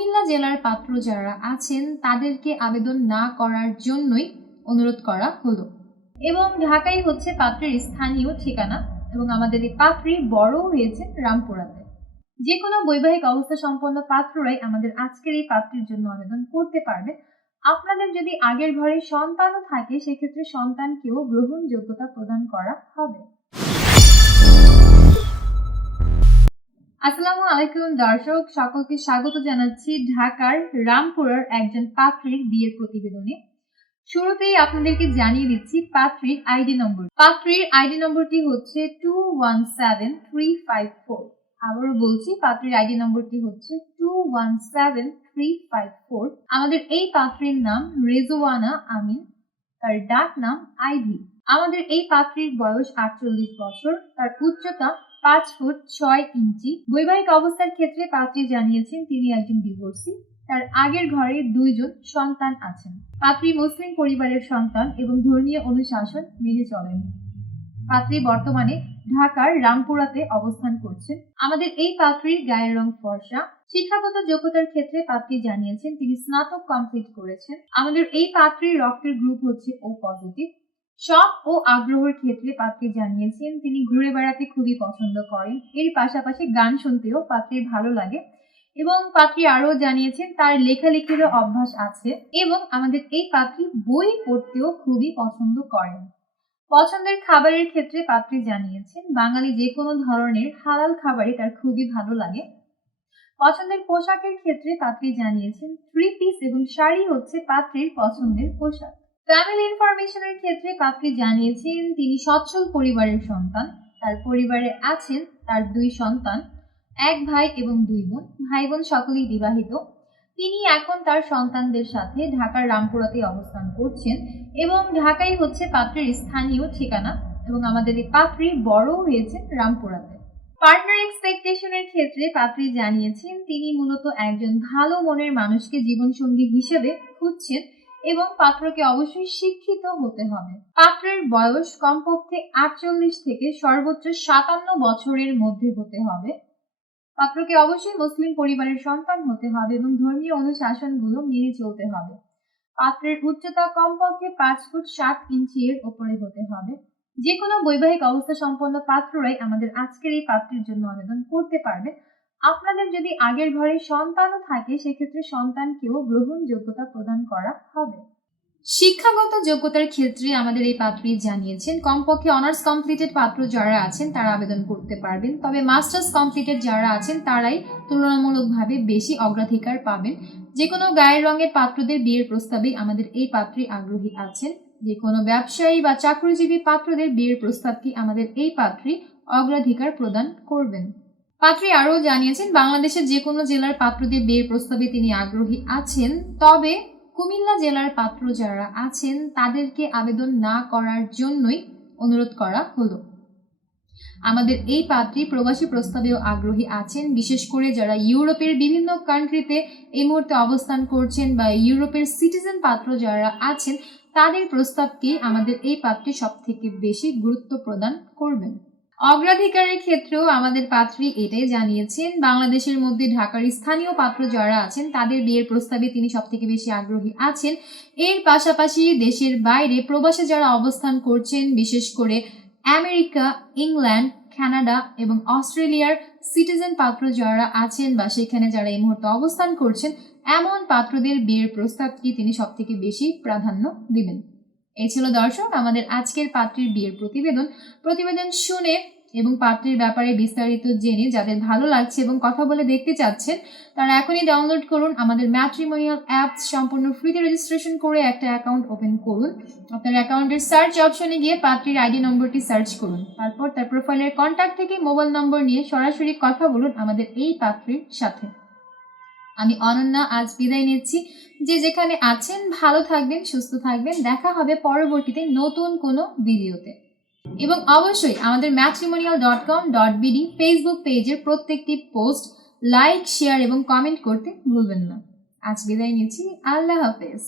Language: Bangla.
কুমিল্লা জেলার পাত্র যারা আছেন, তাদেরকে আবেদন না করার জন্যই অনুরোধ করা হলো। এবং ঢাকাই হচ্ছে পাত্রের স্থানীয় ঠিকানা এবং আমাদের এই পাত্রী বড় হয়েছে রামপুরাতে। যে কোনো বৈবাহিক অবস্থা সম্পন্ন পাত্ররাই আমাদের আজকের এই পাত্রের জন্য আবেদন করতে পারবে। আপনাদের যদি আগের ঘরে সন্তানও থাকে, সেক্ষেত্রে সন্তানকেও গ্রহণযোগ্যতা প্রদান করা হবে। আসসালামু আলাইকুম, দর্শক। সকলকে স্বাগত জানাচ্ছি ঢাকার রামপুরার একজন পাত্রীর বিয়ের প্রতিবেদনে। শুরুতেই আপনাদেরকে জানিয়ে দিচ্ছি পাত্রীর আইডি নম্বর। পাত্রীর আইডি নম্বরটি হচ্ছে two one seven three five four আবারও বলছি, পাত্রীর আইডি নম্বরটি হচ্ছে two one seven three five four আমাদের এই পাত্রীর নাম রেজওয়ানা আমিন, তার ডাক নাম আইভি। আমাদের এই পাত্রীর বয়স আটচল্লিশ বছর, তার উচ্চতা পাঁচ ফুট ছয় ইঞ্চি। বৈবাহিক অবস্থার ক্ষেত্রে পাত্রী জানিয়েছেন, তিনি একজন ডিভোর্সি তার আগের ঘরে দুইজন সন্তান আছেন। পাত্রী মুসলিম পরিবারের সন্তান এবং ধর্মীয় অনুশাসন মেনে চলেন। পাত্রী বর্তমানে ঢাকার রামপুরাতে অবস্থান করছেন। আমাদের এই পাত্রীর গায়ের রং ফর্সা। শিক্ষাগত যোগ্যতার ক্ষেত্রে পাত্রী জানিয়েছেন, তিনি স্নাতক কমপ্লিট করেছেন। আমাদের এই পাত্রীর রক্তের গ্রুপ হচ্ছে ও পজিটিভ শখ ও আগ্রহের ক্ষেত্রে পাত্রী জানিয়েছেন, তিনি ঘুরে বেড়াতে খুবই পছন্দ করেন। এর পাশাপাশি গান শুনতেও পাত্রীর ভালো লাগে এবং পাত্রী আরও জানিয়েছেন, তার লেখালেখিরও অভ্যাস আছে এবং আমাদের এই পাত্রী বই পড়তেও খুবই পছন্দ করেন। পছন্দের খাবারের ক্ষেত্রে পাত্রী জানিয়েছেন, বাঙালি যে কোনো ধরনের হালাল খাবারই তার খুবই ভালো লাগে। পছন্দের পোশাকের ক্ষেত্রে পাত্রী জানিয়েছেন থ্রি পিস এবং শাড়ি হচ্ছে পাত্রীর পছন্দের পোশাক। ফ্যামিলি ইনফরমেশনের ক্ষেত্রে পাত্রী জানিয়েছেন, তিনি সচ্ছল পরিবারের সন্তান, তার পরিবারে আছেন তার দুই সন্তান, এক ভাই এবং দুই বোন ভাই বোন সকলেই বিবাহিত। তিনি এখন তার সন্তানদের সাথে ঢাকার রামপুরাতে অবস্থান করছেন এবং ঢাকাই হচ্ছে পাত্রের স্থানীয় ঠিকানা এবং আমাদের এই পাত্রী বড় হয়েছে রামপুরাতে। পার্টনার এক্সপেকটেশনের ক্ষেত্রে পাত্রী জানিয়েছেন, তিনি মূলত একজন ভালো মনের মানুষকে জীবনসঙ্গী হিসেবে খুঁজছেন এবং পাত্রকে অবশ্যই শিক্ষিত হতে হবে। পাত্রের বয়স কমপক্ষে আটচল্লিশ থেকে সর্বোচ্চ সাতান্ন বছরের মধ্যে হতে হবে। পাত্রকে অবশ্যই মুসলিম পরিবারের সন্তান হতে হবে এবং ধর্মীয় অনুশাসনগুলো মেনে চলতে হবে। পাত্রের উচ্চতা কমপক্ষে পাঁচ ফুট সাত ইঞ্চি এর ওপরে হতে হবে। যে কোনো বৈবাহিক অবস্থা সম্পন্ন পাত্ররাই আমাদের আজকের এই পাত্রের জন্য আবেদন করতে পারবে। আপনাদের যদি আগের ঘরে সন্তানও থাকে, সেক্ষেত্রে সন্তানকেও গ্রহণযোগ্যতা প্রদান করা হবে। শিক্ষাগত যোগ্যতার ক্ষেত্রে আমাদের এই পাত্রী জানিয়েছেন, কমপক্ষে অনার্স কমপ্লিটেড পাত্র যারা আছেন, তারা আবেদন করতে পারবেন। তবে মাস্টার্স কমপ্লিটেড যারা আছেন, তারাই তুলনামূলকভাবে বেশি অগ্রাধিকার পাবেন। যে কোনো গায়ের রঙের পাত্রদের বিয়ের প্রস্তাবেই আমাদের এই পাত্রী আগ্রহী আছেন। যে কোনো ব্যবসায়ী বা চাকরিজীবী পাত্রদের বিয়ের প্রস্তাবকে আমাদের এই পাত্রী অগ্রাধিকার প্রদান করবেন। পাত্রী আরও জানিয়েছেন, বাংলাদেশের যে কোনো জেলার পাত্রদের বিয়ের প্রস্তাবে তিনি আগ্রহী আছেন, তবে কুমিল্লা জেলার পাত্র যারা আছেন, তাদেরকে আবেদন না করার জন্যই অনুরোধ করা হলো। আমাদের এই পাত্রী প্রবাসী প্রস্তাবেও আগ্রহী আছেন, বিশেষ করে যারা ইউরোপের বিভিন্ন কান্ট্রিতে এই মুহূর্তে অবস্থান করছেন বা ইউরোপের সিটিজেন পাত্র যারা আছেন, তাদের প্রস্তাবকে আমাদের এই পাত্রী সব থেকে বেশি গুরুত্ব প্রদান করবেন। অগ্রাধিকারের ক্ষেত্রেও আমাদের পাত্রী এটাই জানিয়েছেন, বাংলাদেশের মধ্যে ঢাকার স্থানীয় পাত্র যারা আছেন, তাদের বিয়ের প্রস্তাবে তিনি সব থেকে বেশি আগ্রহী আছেন। এর পাশাপাশি দেশের বাইরে প্রবাসে যারা অবস্থান করছেন, বিশেষ করে আমেরিকা, ইংল্যান্ড, কানাডা এবং অস্ট্রেলিয়ার সিটিজেন পাত্র যারা আছেন বা সেখানে যারা এই মুহূর্তে অবস্থান করছেন, এমন পাত্রদের বিয়ের প্রস্তাবকে তিনি সব থেকে বেশি প্রাধান্য দিবেন। এই ছিল দর্শক আমাদের আজকের পাত্রীর বিয়ের প্রতিবেদন। প্রতিবেদন শুনে এবং পাত্রীর ব্যাপারে বিস্তারিত জেনে যাদের ভালো লাগছে এবং কথা বলে দেখতে চাচ্ছেন, তারা এখনই ডাউনলোড করুন আমাদের ম্যাট্রিমোনিয়াল অ্যাপস সম্পূর্ণ ফ্রিতে রেজিস্ট্রেশন করে একটা অ্যাকাউন্ট ওপেন করুন। আপনার অ্যাকাউন্টের সার্চ অপশনে গিয়ে পাত্রীর আইডি নম্বরটি সার্চ করুন। তারপর তার প্রোফাইলের কন্ট্যাক্ট থেকে মোবাইল নম্বর নিয়ে সরাসরি কথা বলুন আমাদের এই পাত্রীর সাথে। আমি অনন্যা, আজ বিদায় নিচ্ছি। যে যেখানে আছেন, ভালো থাকবেন, সুস্থ থাকবেন। দেখা হবে পরবর্তীতে নতুন কোনো ভিডিওতে। এবং অবশ্যই আমাদের matrimonial dot com dot BD Facebook পেজের প্রত্যেকটি পোস্ট লাইক শেয়ার এবং কমেন্ট করতে ভুলবেন না। আজ বিদায় নিচ্ছি। আল্লাহ হাফেজ।